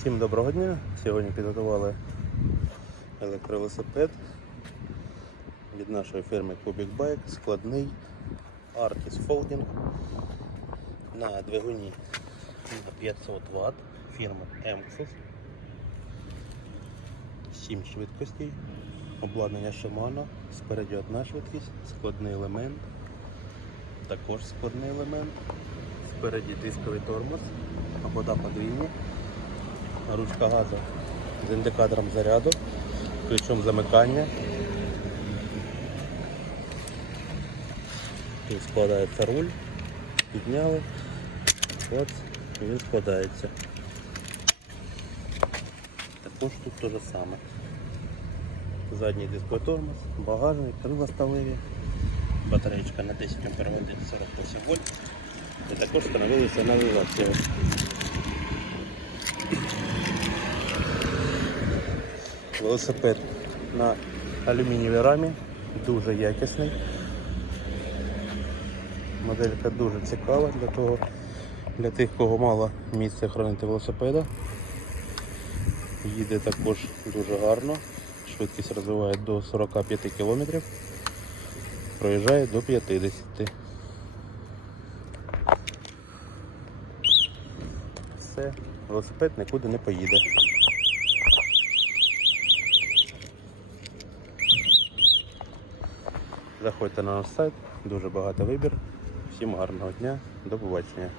Всім доброго дня! Сьогодні підготували електровелосипед від нашої фірми Cubic Bike, складний Artis Folding на двигуні на 500 Вт фірми Emxus. 7 швидкостей, обладнання Shimano, спереді одна швидкість, складний елемент, також складний елемент, спереді дисковий тормоз, обода подвійні, ручка газу з індикатором заряду, ключом замикання. Тут складається руль, підняли, от, і він складається. Також тут те же саме. Задній дисковий тормоз, багажник, крила сталеві, батареєчка на 10 Ах 48 вольт. І також встановилися навігацію. Велосипед на алюмінієвій рамі, дуже якісний. Моделька дуже цікава для того, для тих, кого мало місця хранити велосипеда. Їде також дуже гарно. Швидкість розвиває до 45 км, проїжджає до 50 Все, велосипед нікуди не поїде. Заходьте на наш сайт, дуже багато вибір. Всім гарного дня, до побачення.